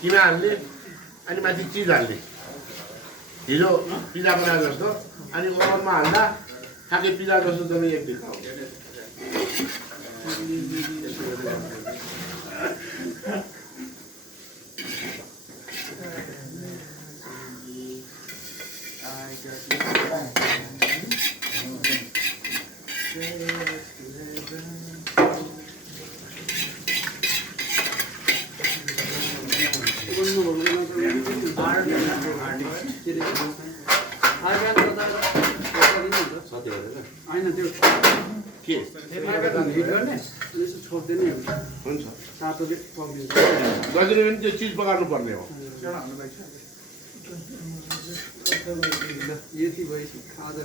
किमा हाल्ने अनि माथि चिज हाल्ने हिजो पिज्जा बनाए जस्तो अनि ओभनमा हाल्दा ठ्याक्कै पिज्जा जस्तो जम्मै एक दिन हुन्छ गजरे पनि त्यो चिज पकाउनु पर्ने हो यति भएपछि खाजा